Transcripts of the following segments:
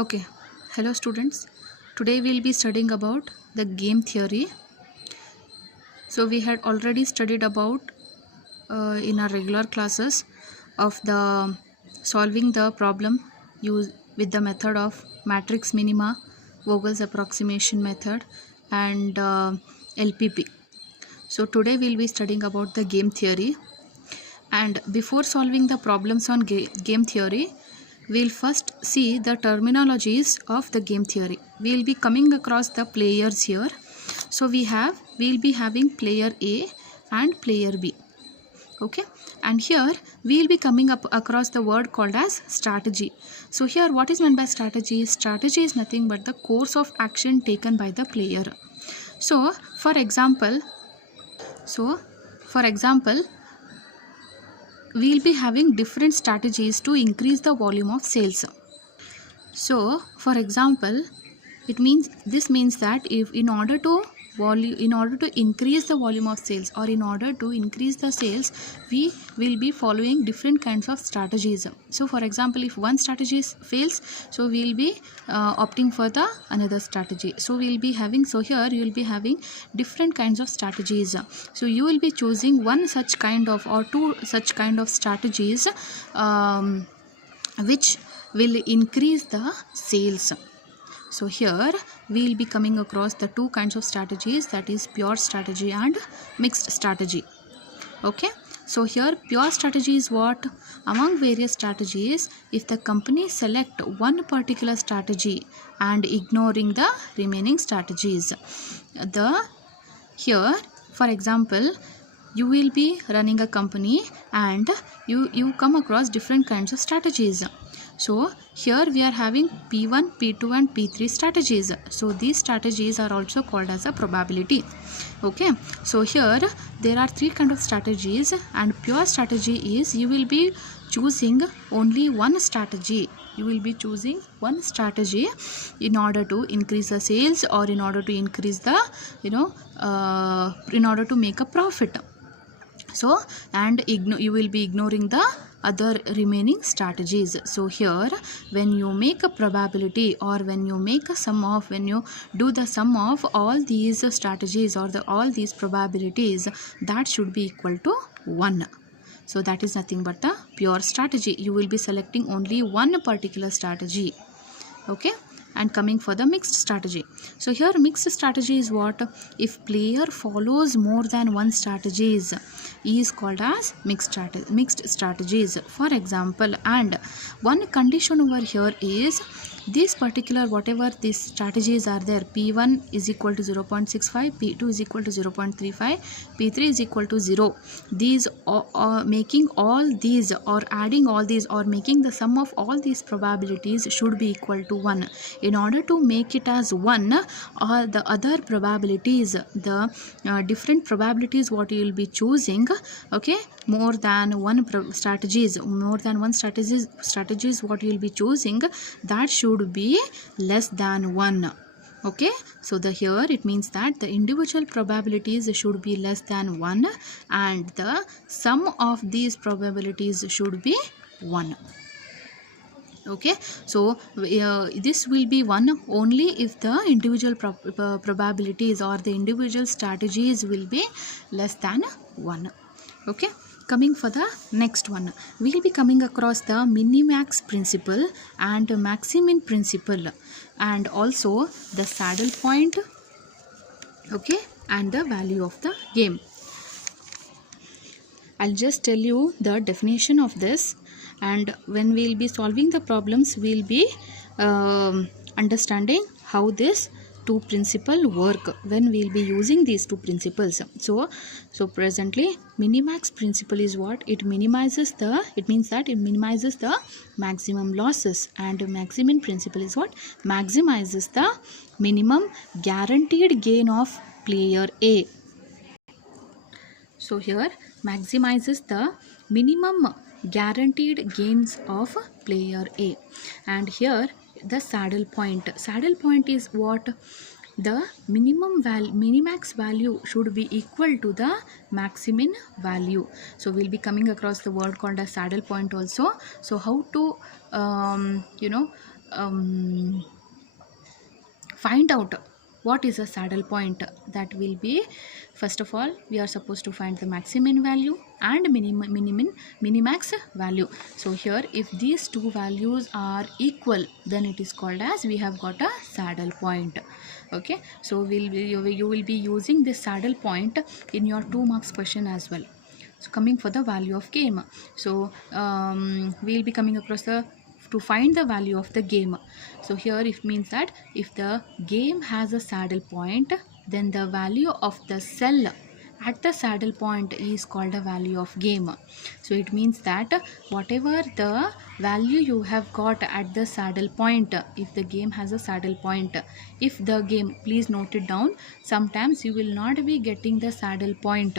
Okay, hello students. Today we'll be studying about the game theory. So we had already studied about in our regular classes of the solving the problem use with the method of matrix minima, Vogel's approximation method, and LPP. So today we'll be studying about the game theory. And before solving the problems on game theory, we'll first see the terminologies of the game theory. We'll be coming across the players here. So we'll be having player A and player B. Okay, and here we'll be coming up across the word called as strategy. So here what is meant by strategy? Strategy is nothing but the course of action taken by the player. So for example, we'll be having different strategies to increase the volume of sales. So for example, this means that if in order to increase the volume of sales, or in order to increase the sales, we will be following different kinds of strategies. So for example, if one strategy fails, so we'll be opting for the another strategy. So here you will be having different kinds of strategies. So you will be choosing one such kind of or two such kind of strategies which will increase the sales. So here we will be coming across the two kinds of strategies, that is pure strategy and mixed strategy. Okay, so here pure strategy is what? Among various strategies, if the company select one particular strategy and ignoring the remaining strategies. Here for example, you will be running a company and you come across different kinds of strategies. So here we are having P1, P2 and P3 strategies. So these strategies are also called as a probability. Okay, so here there are three kinds of strategies, and pure strategy is you will be choosing only one strategy. You will be choosing one strategy in order to increase the sales, or in order to increase the in order to make a profit. So and you will be ignoring the other remaining strategies. So here when you make a probability, or when you make a sum of, when you do the sum of all these strategies or all these probabilities, that should be equal to 1. So that is nothing but the pure strategy. You will be selecting only one particular strategy. Okay, and coming for the mixed strategy. So here mixed strategy is what? If player follows more than one strategies, is called as mixed strategies. For example, and one condition over here is this particular, whatever these strategies are there, P1 is equal to 0.65, P2 is equal to 0.35, P3 is equal to 0. These making all these, or adding all these, or making the sum of all these probabilities should be equal to 1. In order to make it as 1, or the other probabilities, the different probabilities what you will be choosing, okay, more than one strategies what you will be choosing, that should be less than 1. Okay, so here it means that the individual probabilities should be less than 1, and the sum of these probabilities should be 1. Okay, so this will be 1 only if the individual probabilities or the individual strategies will be less than 1. Okay, coming for the next one, we will be coming across the minimax principle and maximin principle, and also the saddle point, okay, and the value of the game. I'll just tell you the definition of this, and when we'll be solving the problems, we'll be understanding how this two principles work when we'll be using these two principles. So presently minimax principle is what? It means that it minimizes the maximum losses, and maximin principle is what? Maximizes the minimum guaranteed gain of player A. So here maximizes the minimum guaranteed gains of player A. And here the saddle point. Saddle point is what? The minimax value should be equal to the maximin value. So we'll be coming across the word called as saddle point also. So how to find out what is a saddle point. That will be, first of all, we are supposed to find the maximum value and minimax value. So here, if these two values are equal, then it is called as we have got a saddle point. Okay, so you will be using this saddle point in your 2 marks question as well. So coming for the value of game, so we'll be coming across the to find the value of the game. So here it means that if the game has a saddle point, then the value of the cell at the saddle point is called a value of game. So it means that whatever the value you have got at the saddle point, if the game has a saddle point, if the game, please note it down, sometimes you will not be getting the saddle point.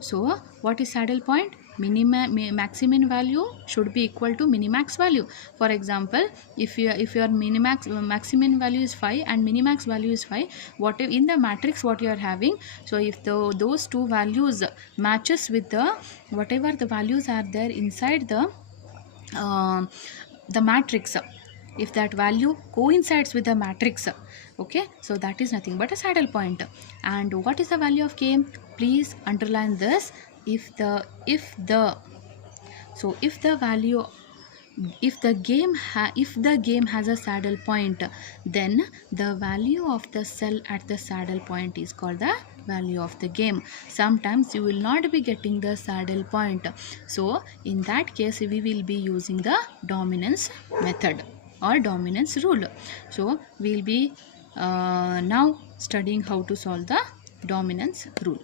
So what is saddle point? Maximum value should be equal to minimax value. For example, if your maximum value is 5 and minimax value is 5, what if in the matrix what you are having, so if those two values matches with the whatever the values are there inside the matrix, if that value coincides with the matrix, okay, so that is nothing but a saddle point. And what is the value of game? Please underline this. If the game has a saddle point, then the value of the cell at the saddle point is called the value of the game. Sometimes you will not be getting the saddle point, so in that case we will be using the dominance method or dominance rule. So we will be now studying how to solve the dominance rule.